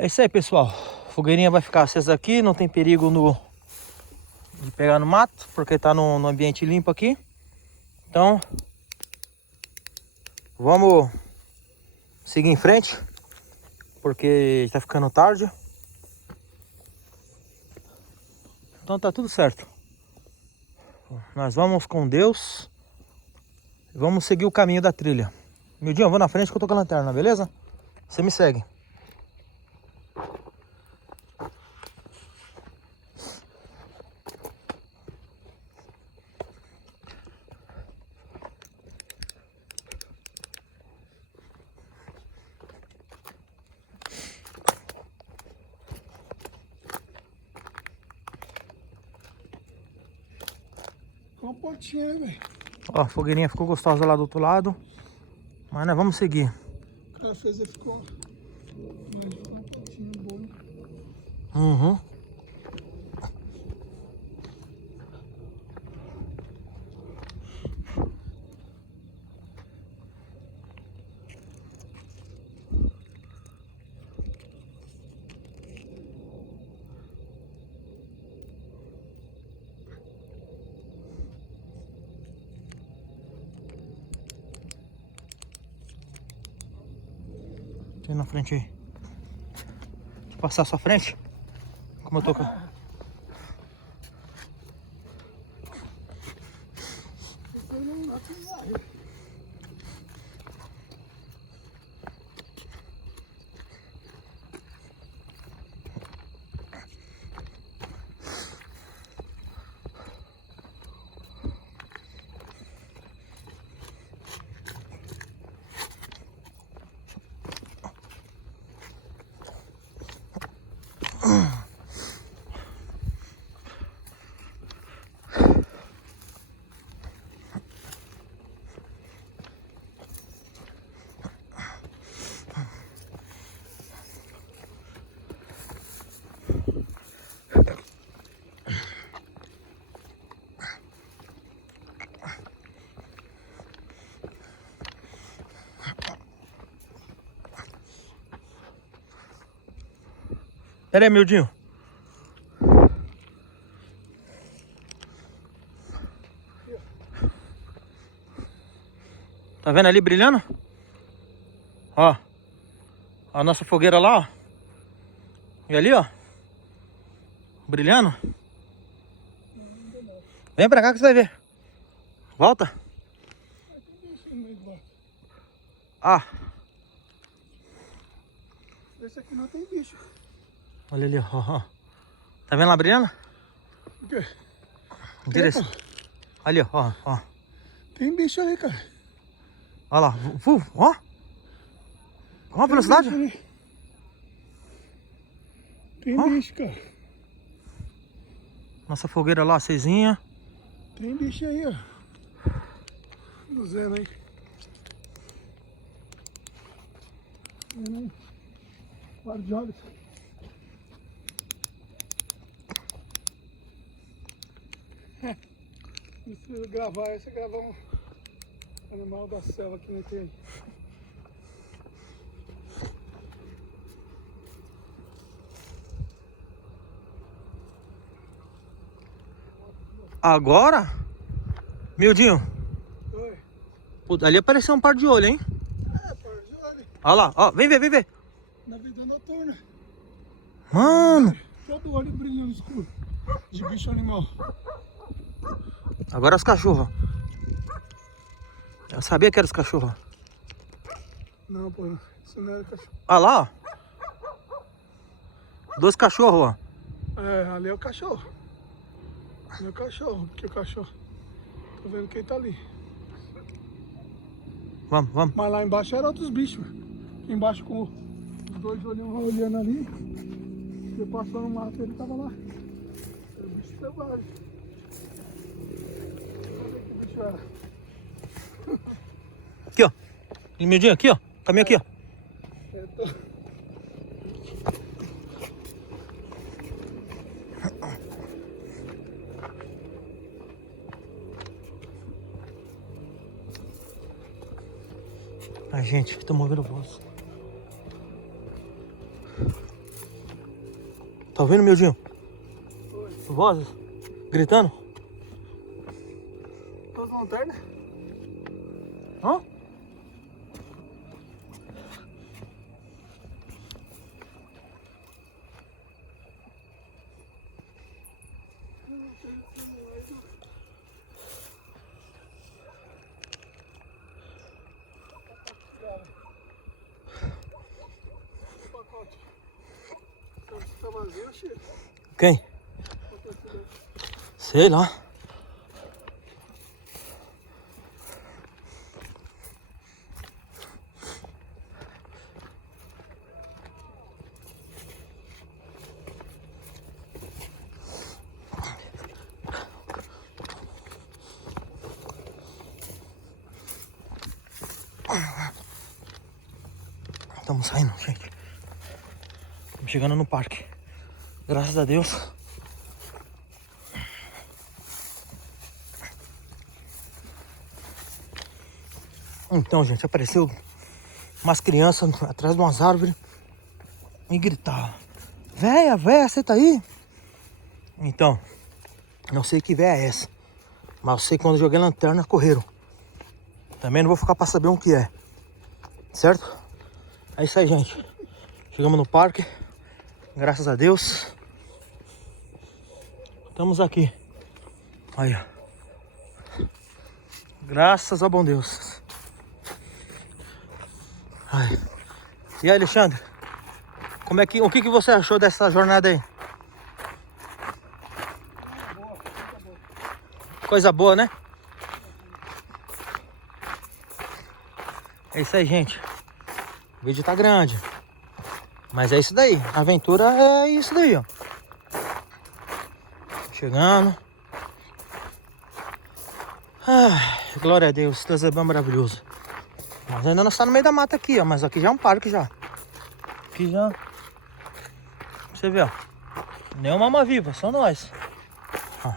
É isso aí, pessoal. A fogueirinha vai ficar acesa aqui, não tem perigo de pegar no mato, porque tá no ambiente limpo aqui. Então, vamos seguir em frente, porque tá ficando tarde. Então tá tudo certo. Nós vamos com Deus. Vamos seguir o caminho da trilha. Mildinho, eu vou na frente que eu tô com a lanterna, beleza? Você me segue. Uma pontinha, né, velho? Ó, a fogueirinha ficou gostosa lá do outro lado. Mas nós vamos seguir. O cara fez e ficou. Mas ficou uma pontinha boa. Uhum. Tem na frente aí. Deixa eu passar a sua frente. Como eu tô com... Pera aí, Mildinho. Tá vendo ali brilhando? Ó. A nossa fogueira lá, ó. E ali, ó. Brilhando. Vem pra cá que você vai ver. Volta. Ah. Esse aqui não tem bicho. Olha ali, ó. Tá vendo lá brilhando? O quê? Direção. Ali, ó. Tem bicho ali, cara. Olha lá. Ó. Ó a velocidade. Tem Ó. bicho, cara. Nossa fogueira lá, acesinha. Tem bicho aí, ó. Luzendo aí. Par de olhos. Se gravar esse, gravar um animal da selva que não tem. Agora? Mildinho. Oi. Puta, ali apareceu um par de olho, hein? É, par de olho. Olha lá, ó. Vem ver. Na vida noturna. Mano. Todo olho brilhando escuro. De bicho animal. Agora os cachorros. Eu sabia que eram os cachorros. Não, pô. Isso não é cachorro. Olha lá, ó. 2 cachorros, ó. É, ali é o cachorro. Ali é o cachorro. Porque o cachorro... Tô vendo quem tá ali. Vamos. Mas lá embaixo eram outros bichos. Aqui embaixo com os 2 olhando ali. Você passou no mato e ele tava lá. Era o bicho selvagem. Olha que bicho era. Aqui, ó. Mildinho, aqui, ó. Caminho aqui, ó. Ai, gente, tô movendo o bolso. Tá ouvindo, Mildinho? Vozes? Gritando? Todas lanternas? Hã? Tá vazio, Chico? Quem? Sei lá. Estamos saindo, gente. Estamos chegando no parque. Graças a Deus. Então, gente, apareceu umas crianças atrás de umas árvores e gritavam: véia, véia, você tá aí? Então, não sei que véia é essa, mas eu sei que quando eu joguei lanterna, correram. Também não vou ficar pra saber o que é, certo? É isso aí, gente. Chegamos no parque, graças a Deus. Estamos aqui. Aí, ó. Graças ao bom Deus. Ai. E aí, Alexandre? O que você achou dessa jornada aí? Coisa boa, né? É isso aí, gente. O vídeo tá grande. Mas é isso daí. A aventura é isso daí, ó. Chegando. Ai, glória a Deus. Deus é bem maravilhoso. Mas ainda não está no meio da mata aqui, ó. Mas aqui já é um parque já. Aqui já... Você vê, ó. Nenhuma alma viva, só nós. Ó.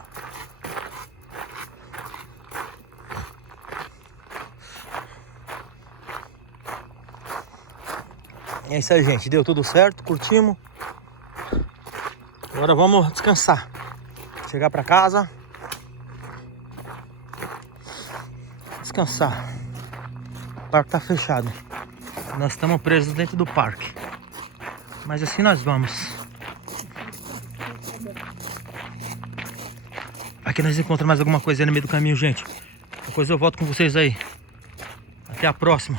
É isso aí, gente. Deu tudo certo, curtimos. Agora vamos descansar. Chegar pra casa. Descansar. O parque tá fechado. Nós estamos presos dentro do parque. Mas assim nós vamos. Aqui nós encontramos mais alguma coisa aí no meio do caminho, gente. Depois eu volto com vocês aí. Até a próxima.